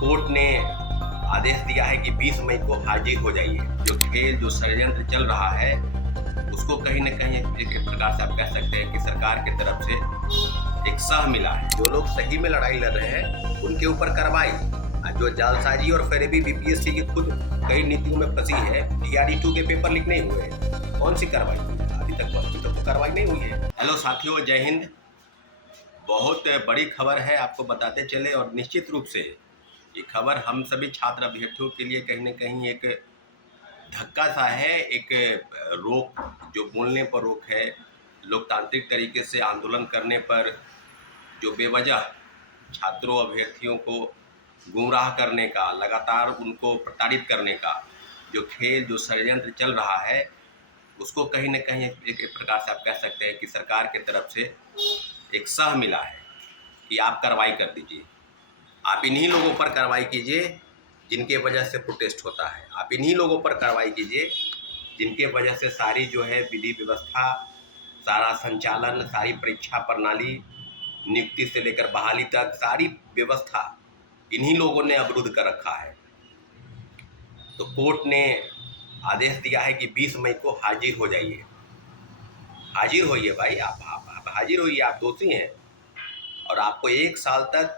Court ने आदेश दिया है कि 20 मई को हाजिर हो जाइए। जो खेल जो षड्यंत्र चल रहा है उसको कहीं न कहीं एक प्रकार से आप कह सकते हैं कि सरकार की तरफ से एक सह मिला है। जो लोग सही में लड़ाई लड़ रहे हैं उनके ऊपर कार्रवाई, जो जालसाजी और फरेबी बीपीएससी की खुद कई नीतियों में फंसी है। टीआरई-2 के पेपर लीक नहीं हुए, कौन सी कार्रवाई हुई? अभी तक तो कार्रवाई नहीं हुई है। हेलो साथियों, जय हिंद। बहुत बड़ी खबर है, आपको बताते चले। और निश्चित रूप से ये खबर हम सभी छात्र अभ्यर्थियों के लिए कहीं न कहीं एक धक्का सा है। एक रोक, जो बोलने पर रोक है, लोकतांत्रिक तरीके से आंदोलन करने पर जो बेवजह छात्रों अभ्यर्थियों को गुमराह करने का, लगातार उनको प्रताड़ित करने का जो खेल जो षड्यंत्र चल रहा है उसको कहीं न कहीं एक प्रकार से आप कह सकते हैं कि सरकार की तरफ से एक सह मिला है कि आप कार्रवाई कर दीजिए। आप इन्हीं लोगों पर कार्रवाई कीजिए जिनके वजह से प्रोटेस्ट होता है। आप इन्हीं लोगों पर कार्रवाई कीजिए जिनके वजह से सारी जो है विधि व्यवस्था, सारा संचालन, सारी परीक्षा प्रणाली, नियुक्ति से लेकर बहाली तक सारी व्यवस्था इन्हीं लोगों ने अवरुद्ध कर रखा है। तो कोर्ट ने आदेश दिया है कि 20 मई को हाजिर हो जाइए। हाजिर होइए भाई, आप हाजिर होइए, आप दोषी हैं। और आपको 1 साल तक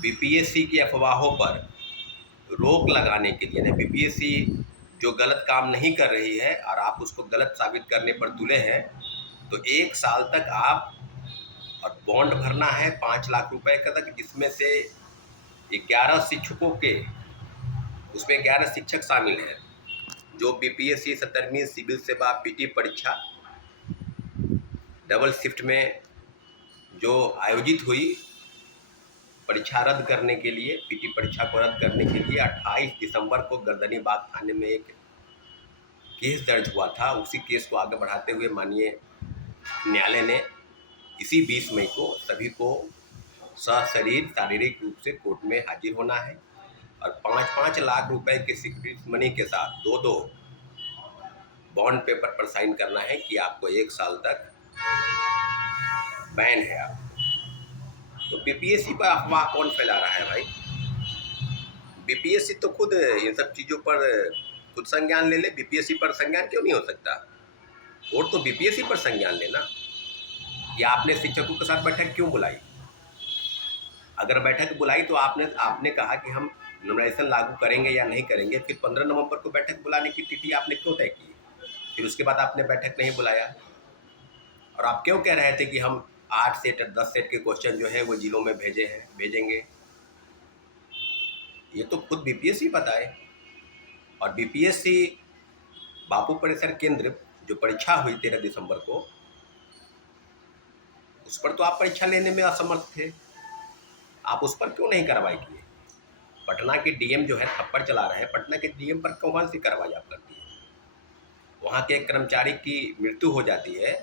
बीपीएससी की अफवाहों पर रोक लगाने के लिए, बीपीएससी जो गलत काम नहीं कर रही है और आप उसको गलत साबित करने पर तुले हैं, तो 1 साल तक आप, और बॉन्ड भरना है 5 लाख रुपए का तक, जिसमें से 11 शिक्षकों के, उसमें 11 शिक्षक शामिल हैं जो बीपीएससी 17वीं सिविल सेवा पीटी परीक्षा डबल शिफ्ट में जो आयोजित हुई, परीक्षा रद्द करने के लिए, पीटी परीक्षा को रद्द करने के लिए 28 दिसंबर को गर्दनीबाग थाने में एक केस दर्ज हुआ था। उसी केस को आगे बढ़ाते हुए माननीय न्यायालय ने इसी 20 मई को सभी को सशरीर शारीरिक रूप से कोर्ट में हाजिर होना है और 5-5 लाख रुपए के सिक्योरिटी मनी के साथ 2-2 बॉन्ड पेपर पर साइन करना है कि आपको 1 साल तक बैन है। आप तो बीपीएससी पर अफवाह कौन फैला रहा है भाई? बीपीएससी तो खुद इन सब चीज़ों पर खुद संज्ञान ले ले। बीपीएससी पर संज्ञान क्यों नहीं हो सकता? कोर्ट तो बीपीएससी पर संज्ञान लेना कि आपने शिक्षकों के साथ बैठक क्यों बुलाई। अगर बैठक बुलाई तो आपने कहा कि हम नॉर्मलाइजेशन लागू करेंगे या नहीं करेंगे। फिर 15 नवंबर को बैठक बुलाने की तिथि आपने क्यों तय की? फिर उसके बाद आपने बैठक नहीं बुलाया। और आप क्यों कह रहे थे कि हम 8 सेट 10 सेट के क्वेश्चन जो है वो जिलों में भेजेंगे? ये तो खुद बीपीएससी बताए। और बीपीएससी बापू परिसर केंद्र जो परीक्षा हुई 13 दिसंबर को, उस पर तो आप परीक्षा लेने में असमर्थ थे। आप उस पर क्यों नहीं कार्रवाई किए? पटना के डीएम जो है थप्पड़ चला रहे हैं, पटना के डीएम पर कौन सी कार्रवाई आप करती है? वहाँ के एक कर्मचारी की मृत्यु हो जाती है,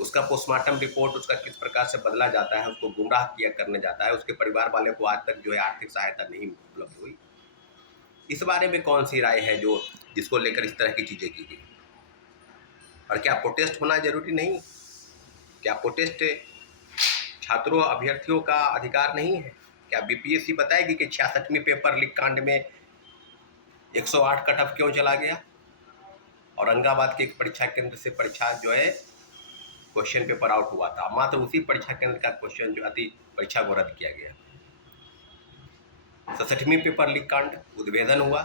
उसका पोस्टमार्टम रिपोर्ट उसका किस प्रकार से बदला जाता है, उसको गुमराह किया करने जाता है, उसके परिवार वाले को आज तक जो है आर्थिक सहायता नहीं उपलब्ध हुई। इस बारे में कौन सी राय है जो जिसको लेकर इस तरह की चीज़ें की गई? और क्या प्रोटेस्ट होना जरूरी नहीं? क्या प्रोटेस्ट छात्रों अभ्यर्थियों का अधिकार नहीं है? क्या बीपीएससी बताएगी कि 66वीं पेपर लीक कांड में 108 कट ऑफ क्यों चला गया? औरंगाबाद के एक परीक्षा केंद्र से परीक्षा जो है क्वेश्चन पेपर आउट हुआ था, मात्र उसी परीक्षा केंद्र का क्वेश्चन जो अति परीक्षा को रद्द किया गया। 67वीं पेपर लीक कांड उद्भेदन हुआ,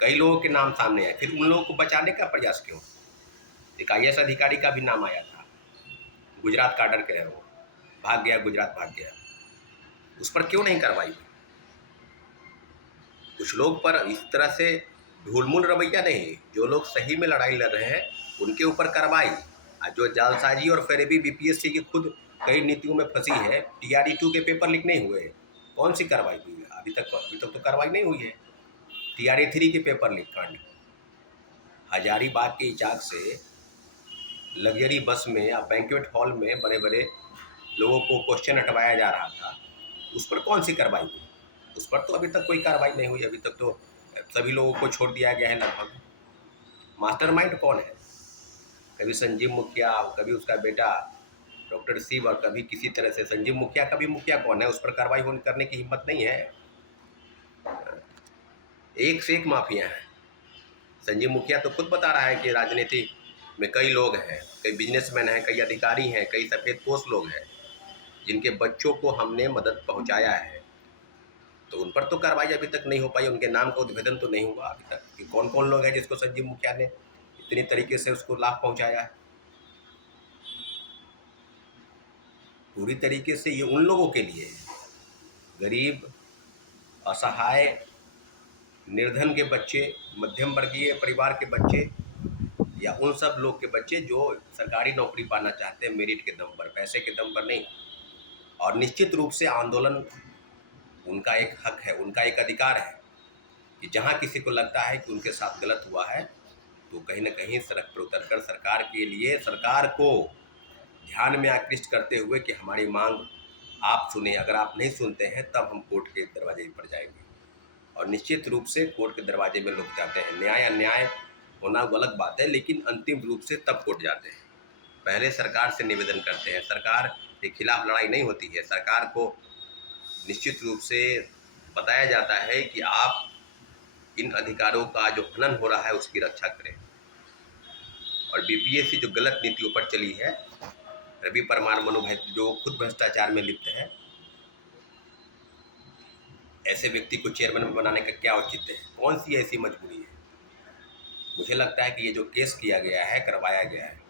कई लोगों के नाम सामने आए, फिर उन लोगों को बचाने का प्रयास क्यों? एक IAS अधिकारी का भी नाम आया था, गुजरात काडर के हैं, वो भाग गया, गुजरात भाग गया। उस पर क्यों नहीं कार्रवाई हुई? कुछ लोग पर इस तरह से ढूलमुल रवैया नहीं। जो लोग सही में लड़ाई लड़ रहे हैं उनके ऊपर कार्रवाई, जो जालसाजी और फरेबी बीपीएससी की खुद कई नीतियों में फंसी है। टीआरई-2 के पेपर लीक नहीं हुए, कौन सी कार्रवाई हुई है? अभी तक तो कार्रवाई नहीं हुई है। टीआरई-3 के पेपर लीक कांड, हजारीबाग के इचाक से लग्जरी बस में या बैंक्वेट हॉल में बड़े बड़े लोगों को क्वेश्चन हटवाया जा रहा था, उस पर कौन सी कार्रवाई हुई? उस पर तो अभी तक कोई कार्रवाई नहीं हुई। अभी तक तो सभी लोगों को छोड़ दिया गया है लगभग। मास्टरमाइंड कौन है? कभी संजीव मुखिया, कभी उसका बेटा डॉक्टर शिव और कभी किसी तरह से संजीव मुखिया का भी मुखिया कौन है, उस पर कार्रवाई करने की हिम्मत नहीं है। एक से एक माफिया हैं। संजीव मुखिया तो खुद बता रहा है कि राजनीति में कई लोग हैं, कई बिजनेसमैन हैं, कई अधिकारी हैं, कई सफेदपोश लोग हैं जिनके बच्चों को हमने मदद पहुंचाया है। तो उन पर तो कार्रवाई अभी तक नहीं हो पाई, उनके नाम का उद्भेदन तो नहीं हुआ अभी तक कि कौन कौन लोग हैं जिसको संजीव मुखिया ने इतनी तरीके से उसको लाभ पहुंचाया है। पूरी तरीके से ये उन लोगों के लिए, गरीब, असहाय, निर्धन के बच्चे, मध्यम वर्गीय परिवार के बच्चे या उन सब लोग के बच्चे जो सरकारी नौकरी पाना चाहते हैं मेरिट के दम पर, पैसे के दम पर नहीं। और निश्चित रूप से आंदोलन उनका एक हक है, उनका एक अधिकार है कि जहां किसी को लगता है कि उनके साथ गलत हुआ है तो कहीं ना कहीं सड़क पर उतरकर सरकार के लिए, सरकार को ध्यान में आकृष्ट करते हुए कि हमारी मांग आप सुने, अगर आप नहीं सुनते हैं तब हम कोर्ट के दरवाजे पर जाएंगे। और निश्चित रूप से कोर्ट के दरवाजे में लोग जाते हैं। न्याय अन्याय होना अलग बात है, लेकिन अंतिम रूप से तब कोर्ट जाते हैं। पहले सरकार से निवेदन करते हैं, सरकार के खिलाफ लड़ाई नहीं होती है। सरकार को निश्चित रूप से बताया जाता है कि आप इन अधिकारों का जो हनन हो रहा है उसकी रक्षा करें। और बीपीएससी जो गलत नीतियों पर चली है, रवि परमार, मनु भाई जो खुद भ्रष्टाचार में लिप्त है, ऐसे व्यक्ति को चेयरमैन बनाने का क्या औचित्य है? कौन सी ऐसी मजबूरी है? मुझे लगता है कि ये जो केस किया गया है, करवाया गया है,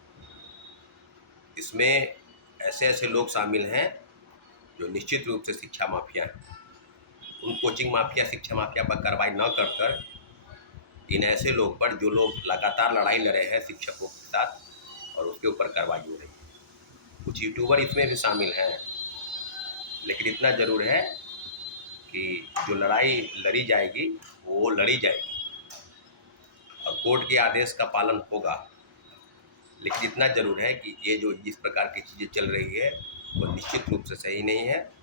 इसमें ऐसे ऐसे लोग शामिल हैं जो निश्चित रूप से शिक्षा माफिया हैं। उन कोचिंग माफिया, शिक्षा माफिया पर कार्रवाई न कर कर इन ऐसे लोग पर, जो लोग लगातार लड़ाई लड़ रहे हैं शिक्षकों के साथ, और उसके ऊपर कार्रवाई हो रही है। कुछ यूट्यूबर इसमें भी शामिल हैं, लेकिन इतना ज़रूर है कि जो लड़ाई लड़ी जाएगी वो लड़ी जाएगी और कोर्ट के आदेश का पालन होगा। लेकिन इतना ज़रूर है कि ये जो जिस प्रकार की चीज़ें चल रही है वो निश्चित रूप से सही नहीं है।